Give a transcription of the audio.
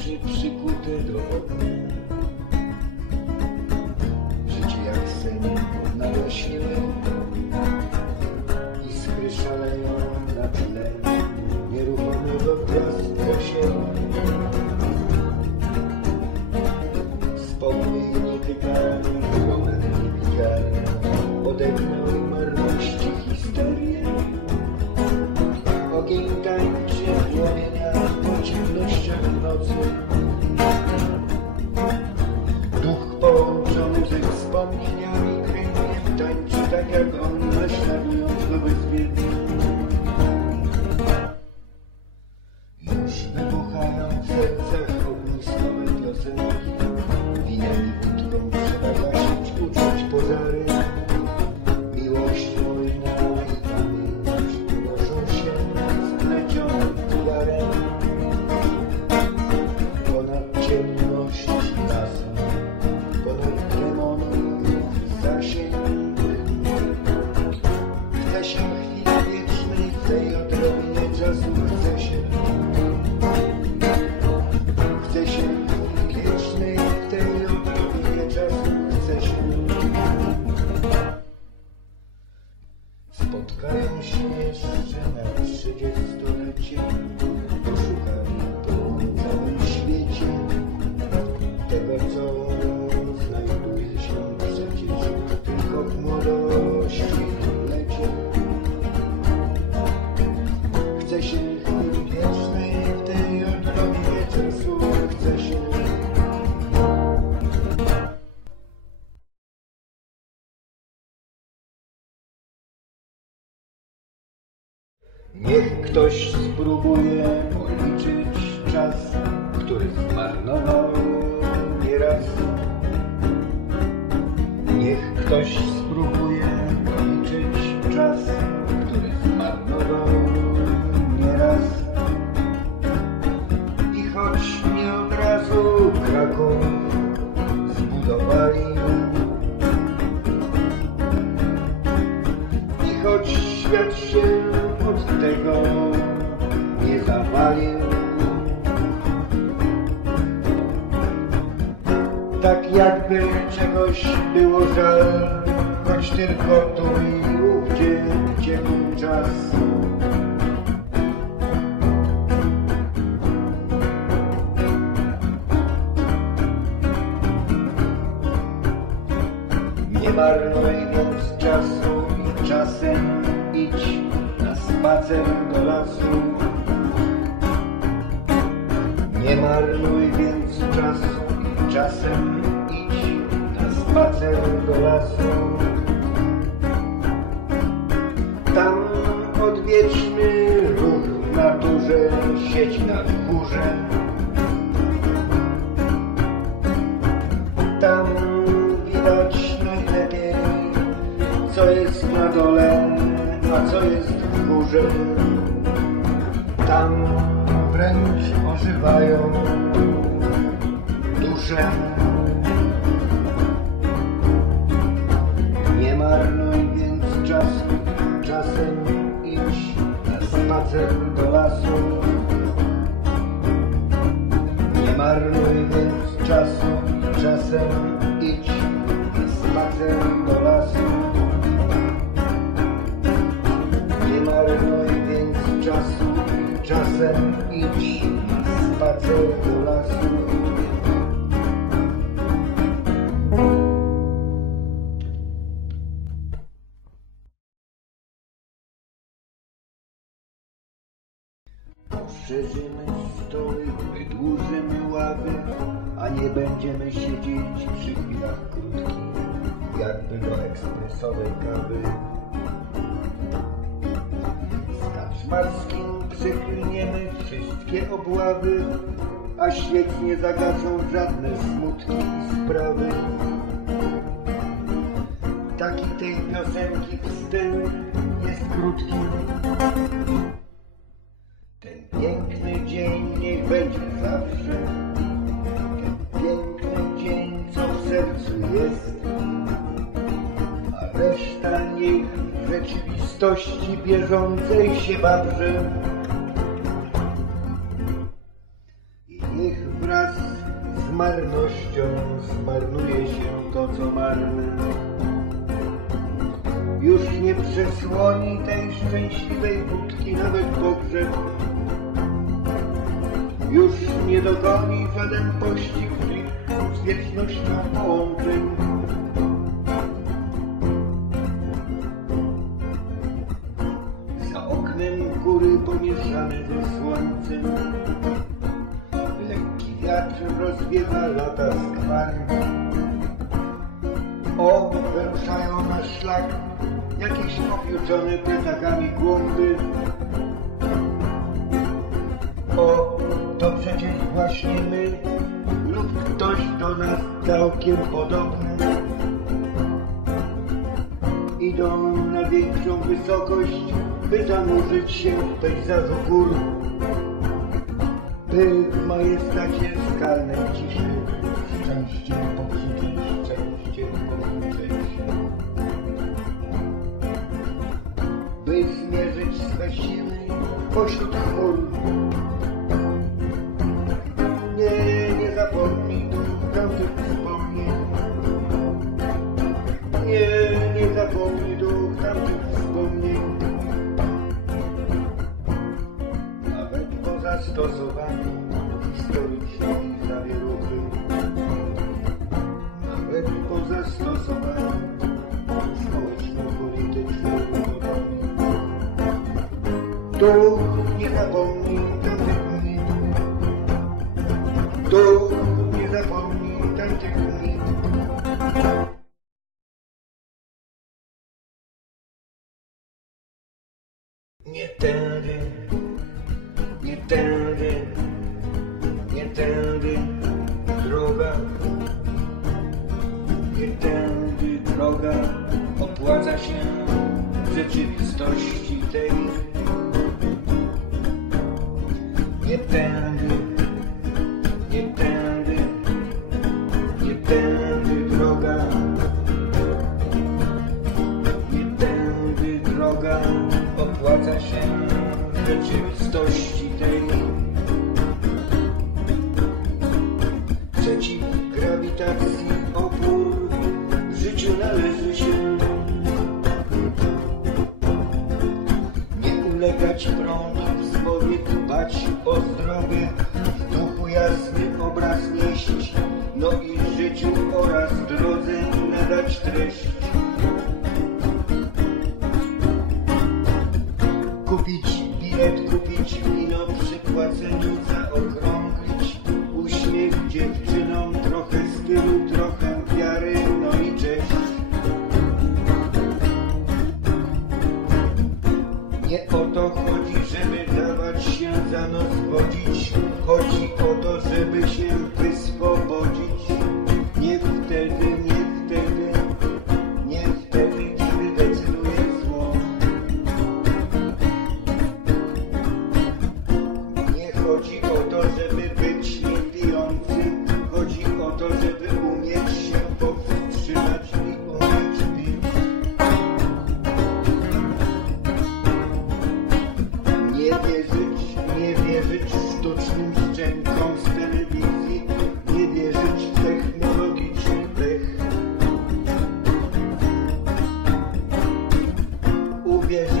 oczy przykute do ognia. Życie jak sen odnaleźniły, tej odrobinie czasu chce się. Chce się wiecznej, tej odrobinie czasu chce się. Spotkają się jeszcze na trzydziestolecie, Niech ktoś spróbuje policzyć czas, który zmarnował nieraz. Niech ktoś się od tego nie zawalił, tak jakby czegoś było żal, choć tylko tu spacer do lasu. Nie marnuj więc czasu i czasem idź na spacer do lasu. Tam odwieczny ruch w naturze siedzi na górze. Tam widać najlepiej, co jest na dole, a co jest górze. Tam wręcz ożywają dusze. Nie marnuj więc czasu, czasem idź na spacer do lasu. Nie marnuj więc czasu, czasem do lasu. Poszerzymy stoły, wydłużymy ławy, a nie będziemy siedzieć przy chwilach krótkich, jakby do ekspresowej kawy. Z kaczmarskim przekliniemy wszystkie obławy, a świeć nie zagadzą żadne smutki i sprawy. Taki tej piosenki wstęp jest krótki. Ten piękny dzień niech będzie zawsze. Ten piękny dzień, co w sercu jest. A reszta niech w rzeczywistości bieżącej się wawrze. Niech wraz marnością zmarnuje się to, co marne. Już nie przesłoni tej szczęśliwej wódki nawet pogrzeb. Już nie dogoni żaden pościg z wiecznością połączeń. Za oknem góry pomieszane ze słońcem. Wiatr rozwiewa lata skwar. O, wyruszają na szlak jakieś popiuczone piętakami głąby. O, to przecież właśnie my lub ktoś do nas całkiem podobny. Idą na większą wysokość, by zanurzyć się w pejzażu gór. By w majestacie skalnej ciszy szczęściem pokrzyczeć, szczęściem pokrzyczeć. By zmierzyć swe siły pośród chmur. Po zastosowaniu historycznej zawieruchy. Nawet po zastosowaniu społeczno-politycznej ugotowni. Duch nie zapomnij tamtych dni. Duch nie zapomnij tamtych. Nie tędy, tędy, nie tędy droga, nie tędy droga opłaca się w rzeczywistości tej. Nie tędy, nie tędy, nie tędy droga, nie tędy droga opłaca się w rzeczywistości. Przeciw grawitacji opór w życiu należy się. Nie ulegać prądom swoje, dbać o zdrowie, w duchu jasny obraz nieść, no i życiu oraz drodze nadać treść. Yeah.